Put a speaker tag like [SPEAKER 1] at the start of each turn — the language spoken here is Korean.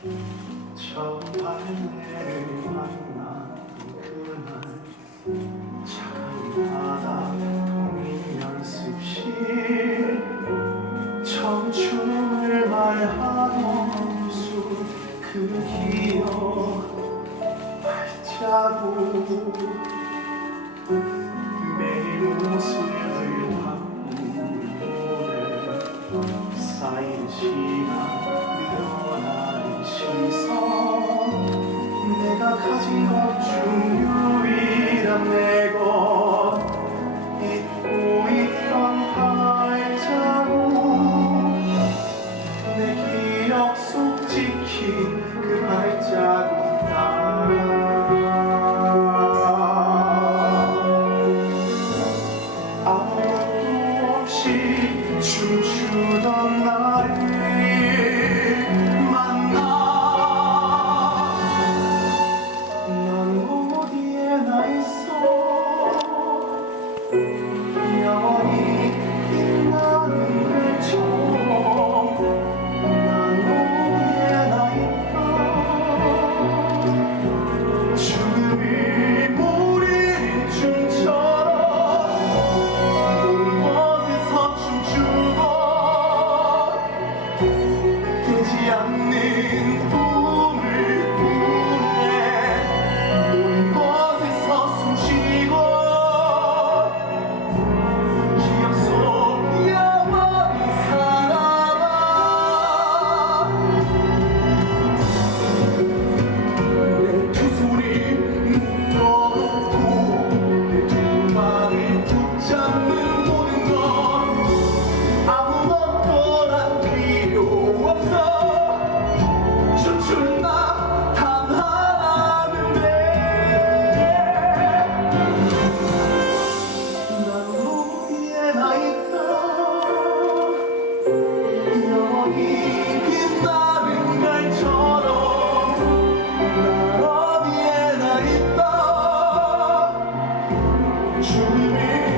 [SPEAKER 1] 처음 발레를 만난 그날 차가운 바다 통일 연습실 청춘을 말하던 술그 기억 발자국 매일 모습을 바꾸는 노래 쌓인 시간 내가 가진 것 중 running. Deixa-me